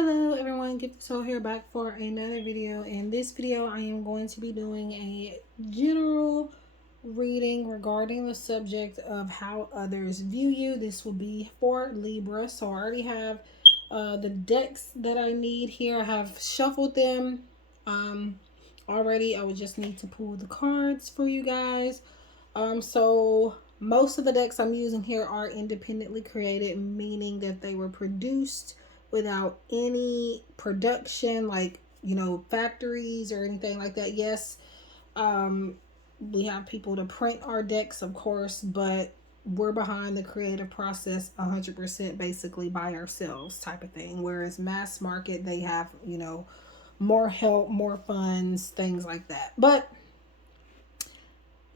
Hello everyone, GiftedSoul here back for another video. In this video, I am going to be doing a general reading regarding the subject of how others view you. This will be for Libra. So I already have the decks that I need here. I have shuffled them already. I would just need to pull the cards for you guys. So most of the decks I'm using here are independently created, meaning that they were produced without any production, like, factories or anything like that. Yes, we have people to print our decks, of course, but we're behind the creative process 100% basically by ourselves type of thing. Whereas mass market, they have, more help, more funds, things like that. But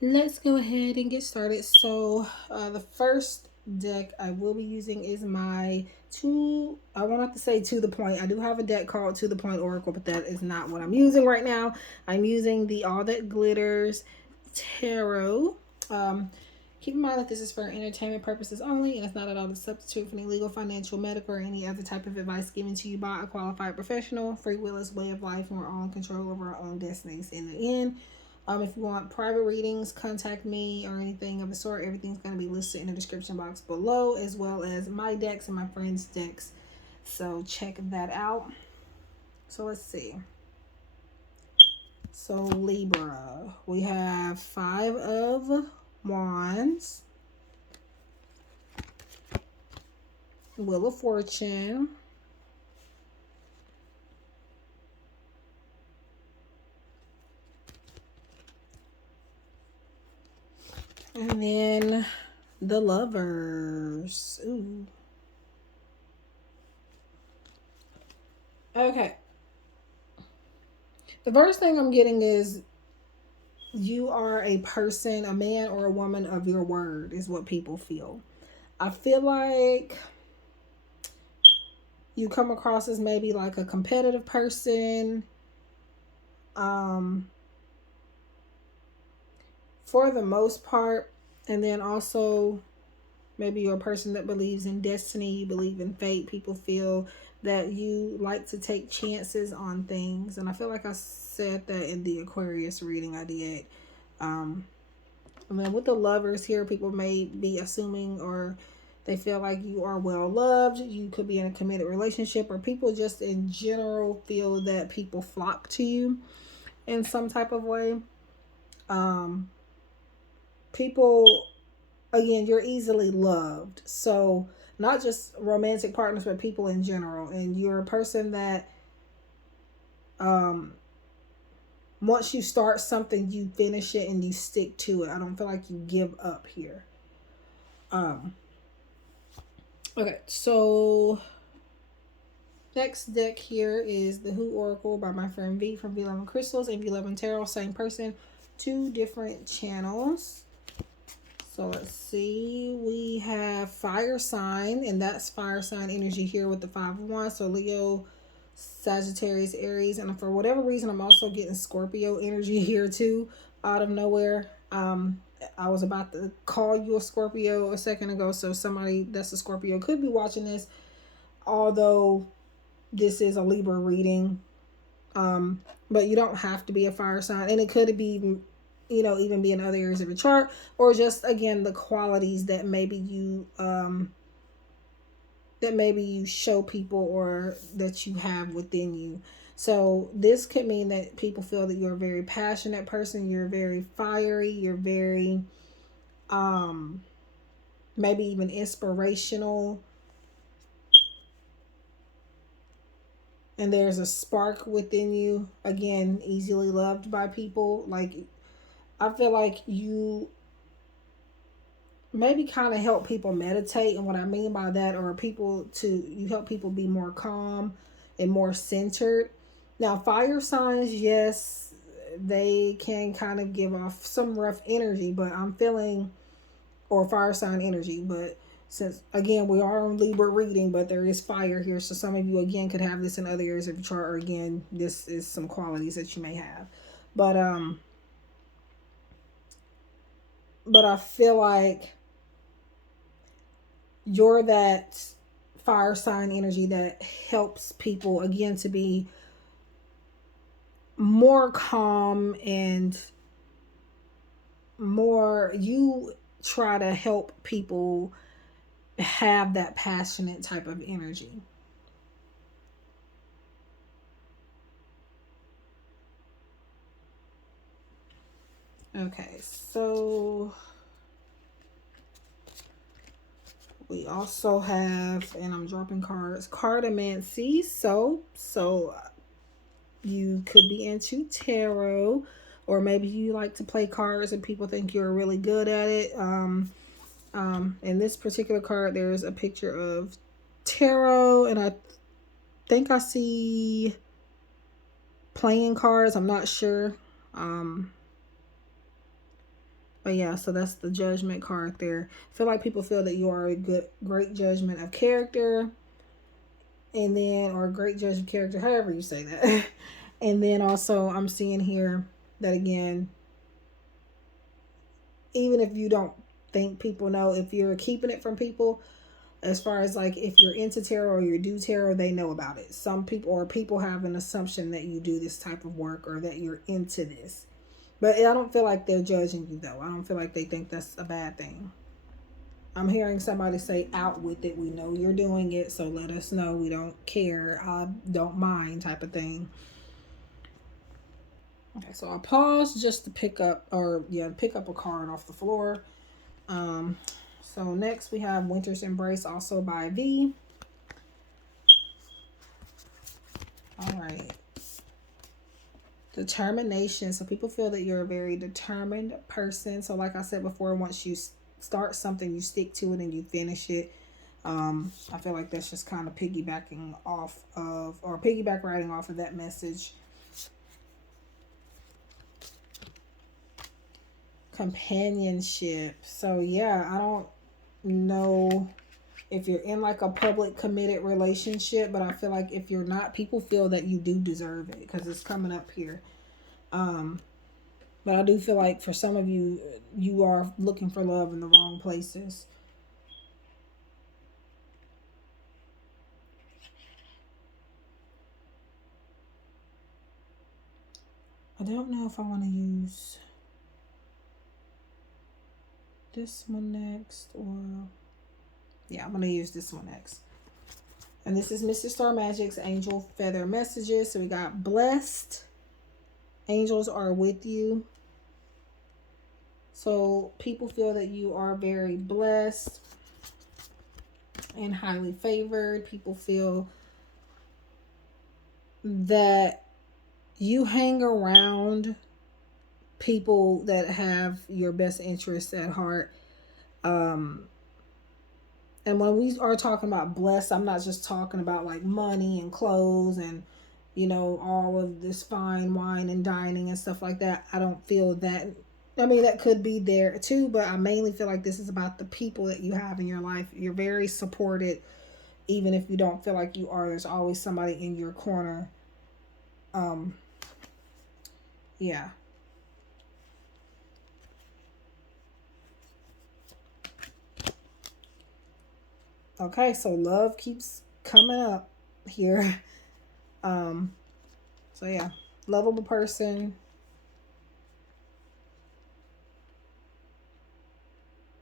let's go ahead and get started. So the first deck I will be using is my I want to say To the Point. I do have a deck called To the Point Oracle, but that is not what I'm using right now. I'm using the All That Glitters Tarot. Keep in mind that this is for entertainment purposes only, and it's not at all a substitute for any legal, financial, medical, or any other type of advice given to you by a qualified professional. Free will is way of life, and we're all in control over our own destinies in the end. If you want private readings, contact me or anything of the sort. Everything's going to be listed in the description box below, as well as my decks and my friends' decks. So check that out. So let's see. So Libra, we have 5 of Wands, Wheel of Fortune, and then the Lovers. Ooh. Okay. The first thing I'm getting is you are a person, a man or a woman of your word, is what people feel. I feel like you come across as maybe like a competitive person. For the most part. And then also maybe you're a person that believes in destiny, you believe in fate. People feel that you like to take chances on things. And I feel like I said that in the Aquarius reading I did. And then with the Lovers here, people may be assuming or they feel like you are well loved. You could be in a committed relationship, or people just in general feel that people flock to you in some type of way. People, again, you're easily loved. So not just romantic partners, but people in general. And you're a person that once you start something, you finish it and you stick to it. I don't feel like you give up here. Okay, so next deck here is the Who Oracle by my friend V from V11 Crystals and V11 Tarot. Same person, 2 different channels. So let's see. We have fire sign, and that's fire sign energy here with the 5 of Wands. So Leo, Sagittarius, Aries, and for whatever reason, I'm also getting Scorpio energy here too, out of nowhere. I was about to call you a Scorpio a second ago, so somebody that's a Scorpio could be watching this, although this is a Libra reading. But you don't have to be a fire sign, and it could be, even be in other areas of your chart, or just again the qualities that maybe you show people or that you have within you. So this could mean that people feel that you're a very passionate person, you're very fiery, you're very maybe even inspirational, and there's a spark within you. Again, easily loved by people. Like, I feel like you maybe kind of help people meditate, and what I mean by that, or you help people be more calm and more centered. Now, fire signs, yes, they can kind of give off some rough energy, but I'm feeling, or fire sign energy, but since again we are on Libra reading, but there is fire here, so some of you again could have this in other areas of your chart, or again this is some qualities that you may have, but I feel like you're that fire sign energy that helps people again to be more calm and more, you try to help people have that passionate type of energy. Okay, so we also have, and I'm dropping cards, cartomancy. So you could be into tarot, or maybe you like to play cards and people think you're really good at it. In this particular card, there's a picture of tarot, and I think I see playing cards. I'm not sure. But yeah, so that's the judgment card there. I feel like people feel that you are a great judgment of character, and then, or a great judge of character, however you say that. And then also, I'm seeing here that again, even if you don't think people know, if you're keeping it from people, as far as like if you're into tarot or you do tarot, they know about it. Some people, or people have an assumption that you do this type of work or that you're into this. But I don't feel like they're judging you though. I don't feel like they think that's a bad thing. I'm hearing somebody say, out with it. We know you're doing it, so let us know. We don't care. I don't mind type of thing. Okay, so I'll pause just to pick up, or yeah, pick up a card off the floor. So next we have Winter's Embrace, also by V. All right. Determination. So people feel that you're a very determined person. So like I said before, once you start something, you stick to it and you finish it. I feel like that's just kind of piggybacking off of, or piggyback riding off of that message. Companionship. So yeah, I don't know if you're in like a public committed relationship, but I feel like if you're not, people feel that you do deserve it because it's coming up here. But I do feel like for some of you, you are looking for love in the wrong places. I don't know if I want to use this one next, or yeah, I'm going to use this one next. And this is Mr. Star Magic's Angel Feather Messages. So we got blessed. Angels are with you. So people feel that you are very blessed and highly favored. People feel that you hang around people that have your best interests at heart. And when we are talking about blessed, I'm not just talking about like money and clothes and, you know, all of this fine wine and dining and stuff like that. I don't feel that. I mean, that could be there too, but I mainly feel like this is about the people that you have in your life. You're very supported, even if you don't feel like you are. There's always somebody in your corner. Yeah. Okay, so love keeps coming up here. So yeah, lovable person.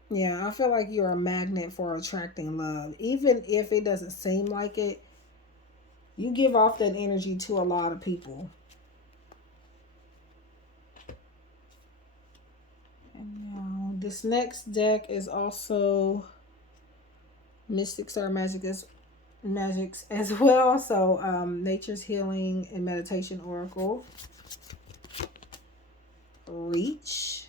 Yeah, I feel like you're a magnet for attracting love. Even if it doesn't seem like it, you give off that energy to a lot of people. And now this next deck is also Mystics Are Magics as well. So Nature's Healing and Meditation Oracle. Reach.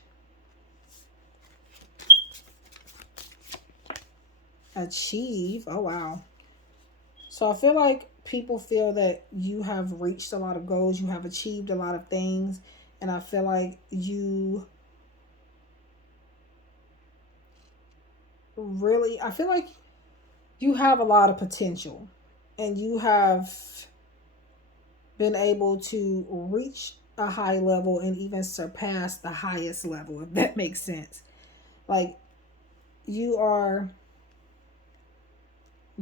Achieve. Oh wow. So I feel like people feel that you have reached a lot of goals, you have achieved a lot of things, and I feel like you really, I feel like you have a lot of potential, and you have been able to reach a high level and even surpass the highest level, if that makes sense. Like, you are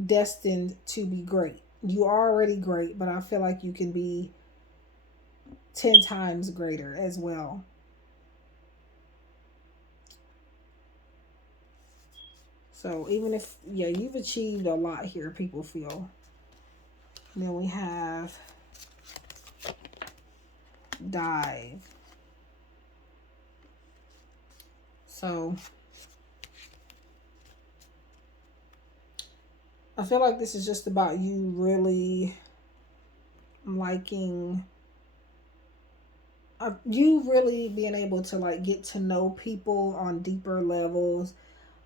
destined to be great. You are already great, but I feel like you can be 10 times greater as well. So even if, yeah, you've achieved a lot here, people feel. And then we have dive. So I feel like this is just about you really liking, you really being able to like get to know people on deeper levels.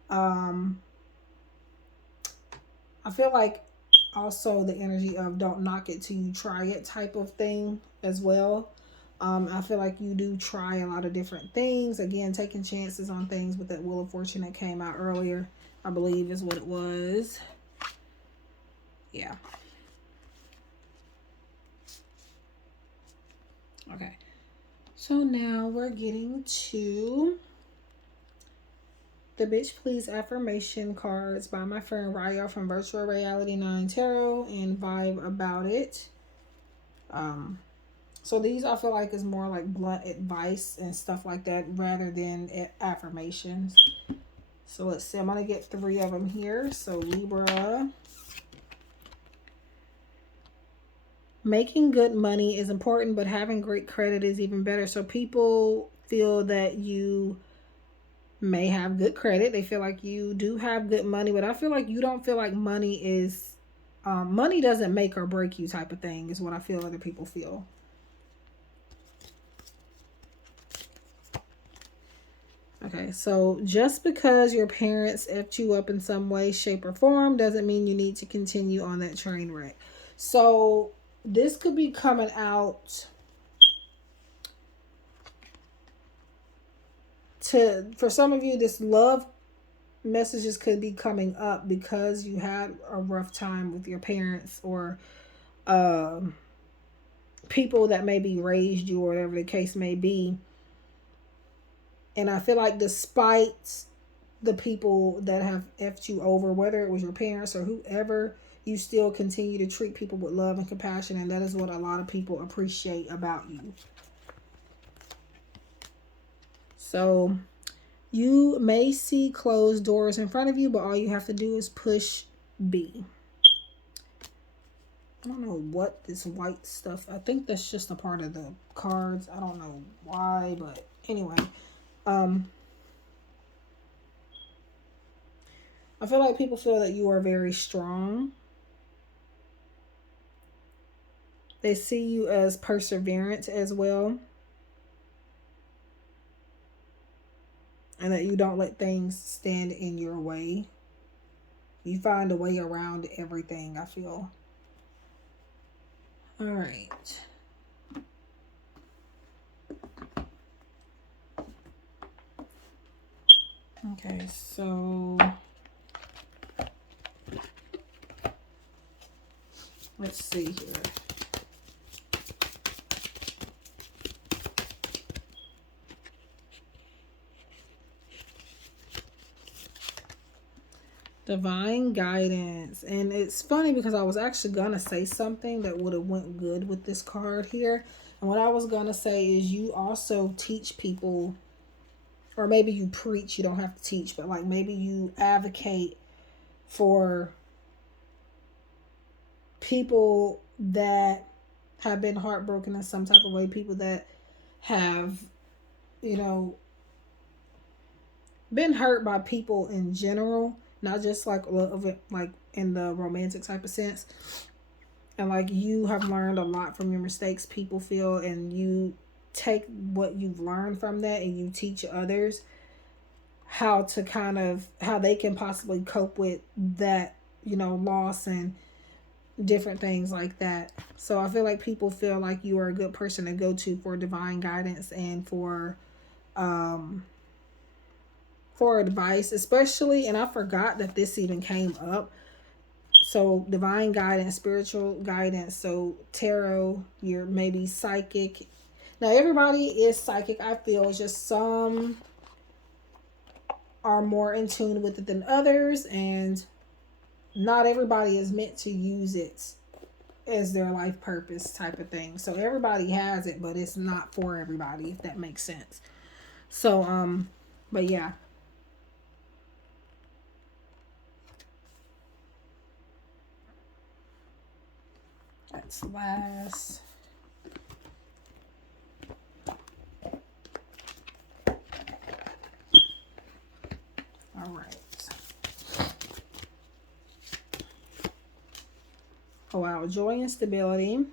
um I feel like also the energy of don't knock it till you try it type of thing as well. I feel like you do try a lot of different things. Again, taking chances on things with that Wheel of Fortune that came out earlier, I believe is what it was. Yeah. Okay. So now we're getting to the Bitch Please affirmation cards by my friend Raya from Virtual Reality 9 Tarot and Vibe About It. So these I feel like is more like blunt advice and stuff like that rather than affirmations. So let's see. I'm going to get 3 of them here. So Libra. Making good money is important, but having great credit is even better. So people feel that you may have good credit. They feel like you do have good money, but I feel like you don't feel like money is, money doesn't make or break you type of thing is what I feel other people feel. Okay, so just because your parents effed you up in some way, shape, or form doesn't mean you need to continue on that train wreck. So this could be coming out to, for some of you, this love messages could be coming up because you had a rough time with your parents or people that maybe raised you or whatever the case may be. And I feel like despite the people that have effed you over, whether it was your parents or whoever, you still continue to treat people with love and compassion. And that is what a lot of people appreciate about you. So you may see closed doors in front of you, but all you have to do is push B. I don't know what this white stuff, I think that's just a part of the cards. I don't know why, but anyway. I feel like people feel that you are very strong. They see you as perseverant as well. And that you don't let things stand in your way. You find a way around everything, I feel. All right. Okay, so let's see here. Divine guidance. And it's funny because I was actually gonna say something that would have went good with this card here. And what I was gonna say is you also teach people, or maybe you preach, you don't have to teach, but like maybe you advocate for people that have been heartbroken in some type of way, people that have, you know, been hurt by people in general, not just like like in the romantic type of sense. And like you have learned a lot from your mistakes, people feel, and you take what you've learned from that and you teach others how to kind of, how they can possibly cope with that, you know, loss and different things like that. So I feel like people feel like you are a good person to go to for divine guidance and for advice, especially, and I forgot that this even came up. So divine guidance, spiritual guidance, so tarot, you're maybe psychic. Now everybody is psychic, I feel. It's just some are more in tune with it than others, and not everybody is meant to use it as their life purpose type of thing. So everybody has it, but it's not for everybody, if that makes sense. So but yeah. That's last. All right. Oh wow, joy and stability.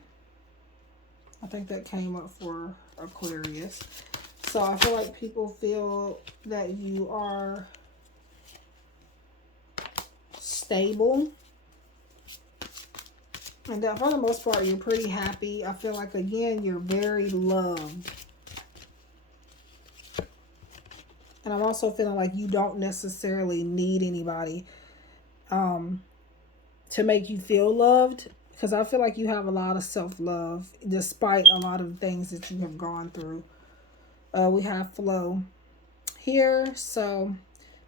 I think that came up for Aquarius. So I feel like people feel that you are stable. And that for the most part, you're pretty happy. I feel like, again, you're very loved. And I'm also feeling like you don't necessarily need anybody to make you feel loved. Because I feel like you have a lot of self-love, despite a lot of things that you have gone through. We have flow here. So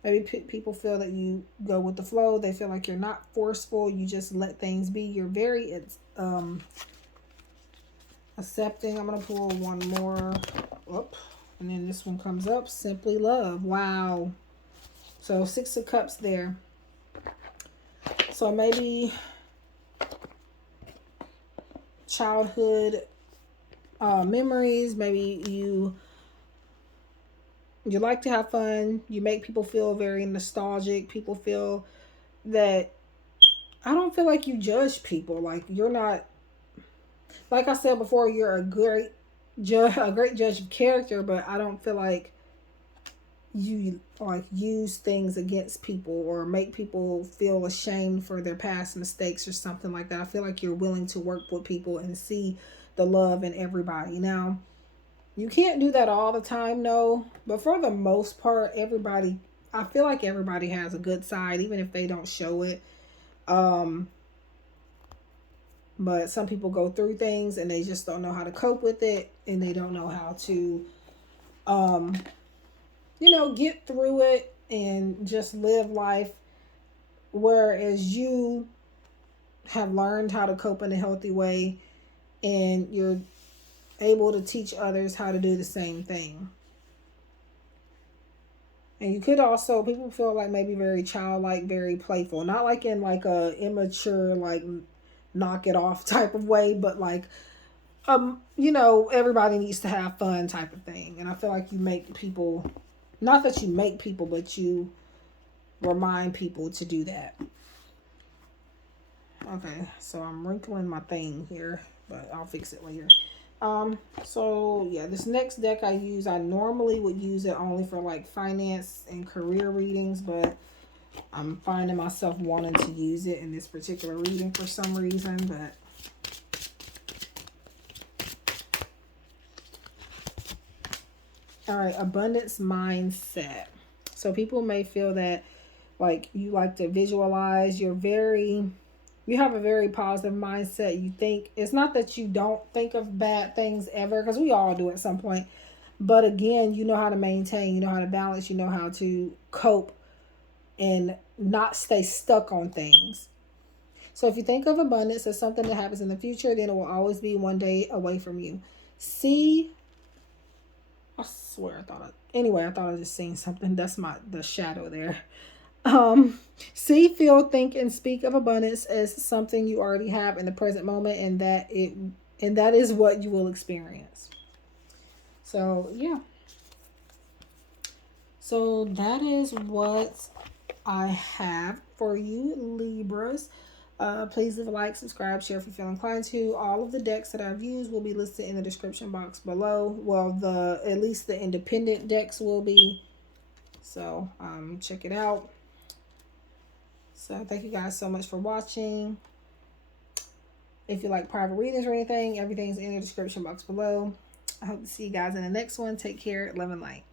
maybe people feel that you go with the flow. They feel like you're not forceful. You just let things be. You're very accepting. I'm going to pull one more. Whoop. And then this one comes up. Simply love. Wow. So 6 of Cups there. So maybe childhood memories. Maybe you like to have fun. You make people feel very nostalgic. People feel that, I don't feel like you judge people. Like, you're not, like I said before, you're a great judge of character, but I don't feel like you like use things against people or make people feel ashamed for their past mistakes or something like that. I feel like you're willing to work with people and see the love in everybody. Now, you can't do that all the time, no, but for the most part, everybody, I feel like everybody has a good side, even if they don't show it. But some people go through things and they just don't know how to cope with it, and they don't know how to get through it and just live life, whereas you have learned how to cope in a healthy way, and you're able to teach others how to do the same thing. And you could also, people feel like maybe very childlike, very playful, not like in like a immature, like knock it off type of way, but like everybody needs to have fun type of thing. And I feel like you make people, not that you make people, but you remind people to do that. Okay, so I'm wrinkling my thing here, but I'll fix it later. So yeah, this next deck I normally would use it only for like finance and career readings, but I'm finding myself wanting to use it in this particular reading for some reason. But all right, abundance mindset. So people may feel that like you like to visualize, you have a very positive mindset. You think, it's not that you don't think of bad things ever, because we all do at some point. But again, you know how to maintain, you know how to balance, you know how to cope and not stay stuck on things. So if you think of abundance as something that happens in the future, then it will always be one day away from you. I swear I thought I just seen something. That's the shadow there. See, feel, think, and speak of abundance as something you already have in the present moment, and that is what you will experience. So yeah. So that is what I have for you, Libras. Please leave a like, subscribe, share if you feel inclined to. All of the decks that I've used will be listed in the description box below. Well, at least the independent decks will be. So check it out. So thank you guys so much for watching. If you like private readings or anything, everything's in the description box below. I hope to see you guys in the next one. Take care. Love and light.